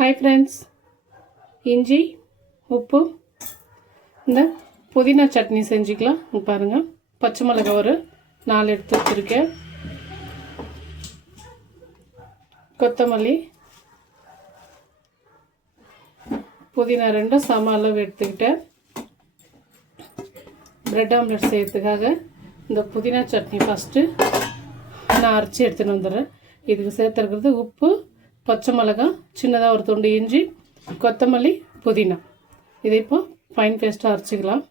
Hi friends, இஞ்சி உப்பு இந்த புதினா சட்னி செஞ்சுக்கலாம். பாருங்கள், பச்சை மிளகாய் ஒரு 4 எடுத்து வச்சுருக்கேன், கொத்தமல்லி புதினா 2 சம அளவு எடுத்துக்கிட்டேன். பிரெட் ஆம்லெட் செய்யறதுக்காக இந்த புதினா சட்னி ஃபஸ்ட்டு நான் அரைச்சி எடுத்துன்னு வந்துடுறேன். இதுக்கு சேர்த்துருக்கிறது உப்பு, பச்சை மிளகாய், சின்னதாக ஒரு துண்டு இஞ்சி, கொத்தமல்லி, புதினா. இதை இப்போ ஃபைன் பேஸ்ட்டாக அரைச்சிக்கலாம்.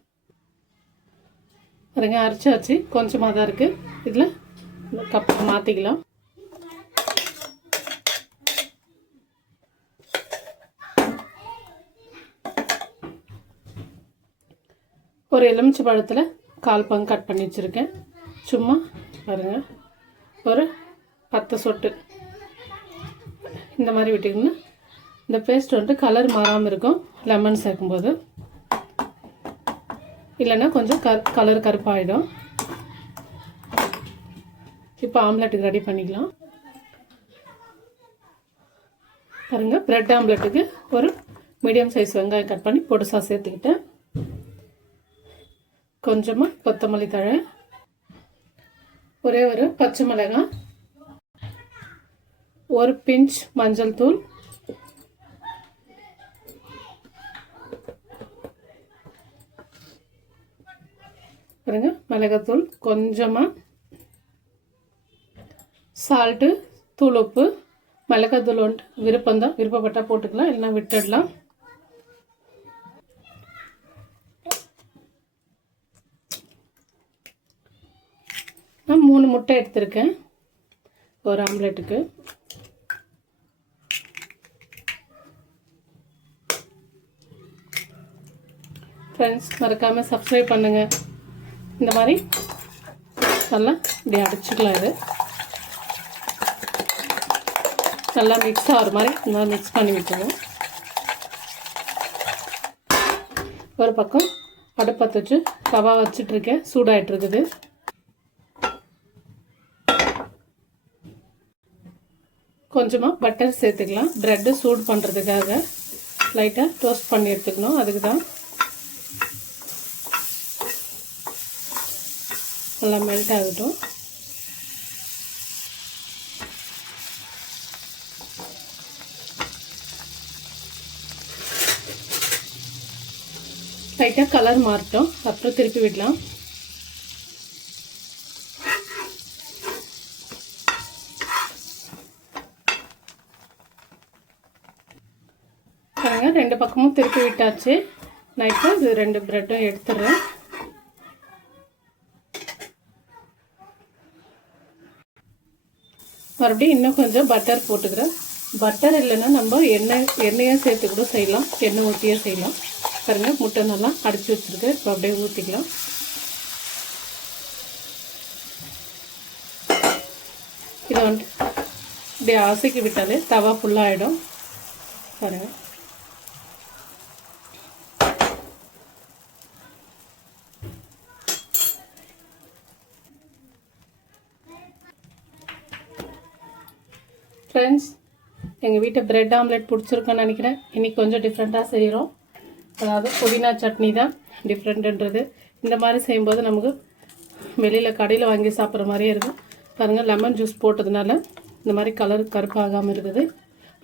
பாருங்க, அரைச்சாச்சு. கொஞ்சமாக தான் இருக்குது. இதில் கப்பு மாற்றிக்கலாம். ஒரு எலுமிச்சை பழத்தில் 1/4 பங்கு கட் பண்ணி வச்சுருக்கேன். சும்மா பாருங்கள், ஒரு 10 சொட்டு இந்த மாதிரி விட்டிங்கன்னா இந்த பேஸ்ட் வந்துட்டு கலர் மாறாமல் இருக்கும் லெமன் சேர்க்கும்போது. இல்லைன்னா கொஞ்சம் கலர் கருப்பாகிடும். இப்போ ஆம்லெட்டுக்கு ரெடி பண்ணிக்கலாம். பாருங்கள், பிரெட் ஆம்லெட்டுக்கு ஒரு மீடியம் சைஸ் வெங்காயம் கட் பண்ணி பொடிசாக சேர்த்துக்கிட்டேன். கொஞ்சமாக கொத்தமல்லி தழை, ஒரே ஒரு பச்சை மிளகாய், ஒரு பிஞ்ச் மஞ்சள் தூள், பாருங்க, மிளகாத்தூள் கொஞ்சமாக, சால்ட்டு, தூள் உப்பு. மிளகாத்தூள் வந்துட்டு விருப்பம்தான், விருப்பப்பட்டால் போட்டுக்கலாம், இல்லைன்னா விட்டுடலாம். நான் 3 முட்டை எடுத்திருக்கேன் ஒரு ஆம்லெட்டுக்கு. ஃப்ரெண்ட்ஸ், மறக்காமல் சப்ஸ்கிரைப் பண்ணுங்கள். இந்த மாதிரி நல்லா இப்படி அடிச்சுக்கலாம். இது நல்லா மிக்ஸ் ஆகிற மாதிரி இந்த மாதிரி மிக்ஸ் பண்ணி விட்டுருவோம். ஒரு பக்கம் அடுப்பத்தை வச்சு தவா வச்சிட்ருக்கேன், சூடாகிட்டுருக்குது. கொஞ்சமாக பட்டர் சேர்த்துக்கலாம். ப்ரெட்டு சூடு பண்ணுறதுக்காக லைட்டாக டோஸ்ட் பண்ணி எடுத்துக்கணும். அதுக்கு தான். நல்லா மெல்ட் ஆகட்டும். லைட்டாக கலர் மாறட்டும், அப்புறம் திருப்பி விடலாம். பாருங்க, 2 பக்கமும் திருப்பி விட்டாச்சு. நான் இப்போ இது 2 ப்ரெட்டும் எடுத்துடுறேன். மறுபடியும் இன்னும் கொஞ்சம் பட்டர் போட்டுக்கிறேன். பட்டர் இல்லைன்னா நம்ம எண்ணெயாக சேர்த்து கூட செய்யலாம், எண்ணெய் ஊற்றியே செய்யலாம். பாருங்கள், முட்டை நல்லா அடித்து வச்சுருக்கு. இப்போ அப்படியே ஊற்றிக்கலாம். இதை வந்துட்டு இப்படியே அசைக்கி விட்டாலே தவா ஃபுல்லாகிடும். பாருங்கள், ஃப்ரெண்ட்ஸ், எங்கள் வீட்டை பிரெட் ஆம்லெட் பிடிச்சிருக்குன்னு நினைக்கிறேன். இன்றைக்கி கொஞ்சம் டிஃப்ரெண்ட்டாக செய்கிறோம். அதாவது புதினா சட்னி தான் டிஃப்ரெண்ட்டுன்றது. இந்த மாதிரி செய்யும்போது நமக்கு வெளியில் கடையில் வாங்கி சாப்பிட்ற மாதிரியே இருக்கும். பாருங்கள், லெமன் ஜூஸ் போட்டதுனால இந்த மாதிரி கலர் கருப்பாகாமல் இருக்குது.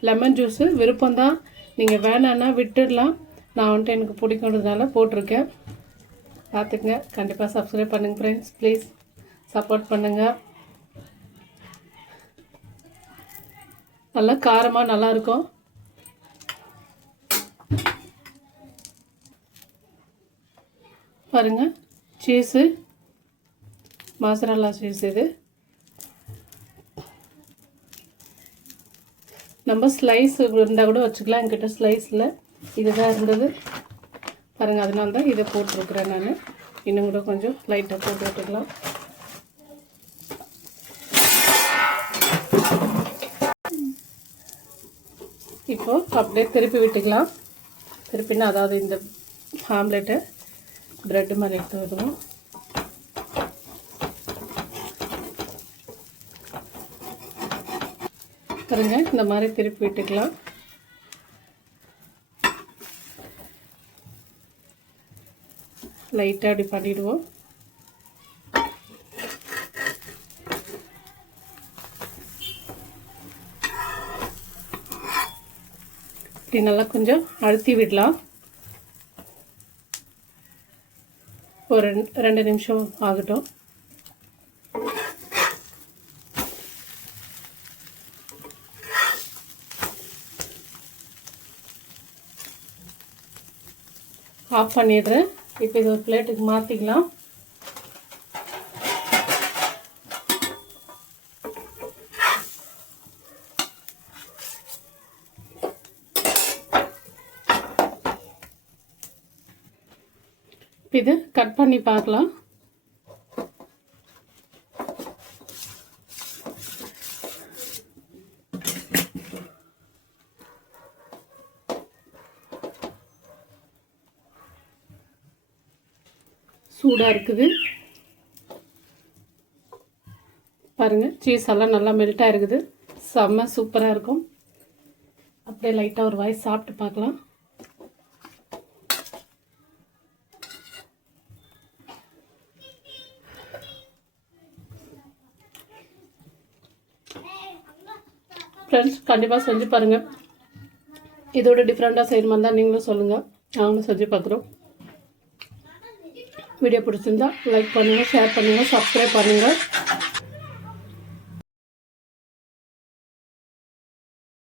லெமன் ஜூஸு விருப்பம்தான், நீங்கள் வேணான்னா விட்டுடலாம். நான் வந்துட்டு எனக்கு பிடிக்கிறதுனால போட்டிருக்கேன். பார்த்துக்குங்க. கண்டிப்பாக சப்ஸ்கிரைப் பண்ணுங்கள் ஃப்ரெண்ட்ஸ், ப்ளீஸ் சப்போர்ட் பண்ணுங்கள். நல்லா காரமாக நல்லாயிருக்கும். பாருங்கள், சீஸு, மசாலா சீஸ். இது நம்ம ஸ்லைஸ் இருந்தால் கூட வச்சுக்கலாம். என்கிட்ட ஸ்லைஸில் இதுதான் இருந்தது. பாருங்கள், அதனால தான் இதை போட்டிருக்கிறேன் நான். இன்னும் கூட கொஞ்சம் லைட்டாக போட்டு விட்டுக்கலாம். இப்போது அப்படியே திருப்பி விட்டுக்கலாம். திருப்பினா அதாவது இந்த ஆம்லெட்டை ப்ரெட்டு மாதிரி எடுத்து விடுவோம். பாருங்க, இந்த மாதிரி திருப்பி விட்டுக்கலாம். லைட்டாக அப்படி பண்ணிவிடுவோம். இப்படி நல்லா கொஞ்சம் அழுத்தி விடலாம். ஒரு 2 நிமிஷம் ஆகட்டும். ஆஃப் பண்ணிடுறேன். இப்போ இது ஒரு பிளேட்டுக்கு மாற்றிக்கலாம். இது கட் பண்ணி பார்க்கலாம். சூடாக இருக்குது பாருங்கள். சீஸ் எல்லாம் நல்லா மெல்ட்டாக இருக்குது. செம்ம சூப்பராக இருக்கும். அப்படியே லைட்டாக ஒரு வாய் சாப்பிட்டு பார்க்கலாம். ஃப்ரெண்ட்ஸ், கண்டிப்பாக செஞ்சு பாருங்கள். இதோட டிஃப்ரெண்ட்டாக செய்யணுமா தான் நீங்களும் சொல்லுங்கள். நாங்களும் செஞ்சு பார்க்குறோம். வீடியோ பிடிச்சிருந்தா லைக் பண்ணுங்கள், ஷேர் பண்ணுங்கள், சப்ஸ்கிரைப் பண்ணுங்கள்.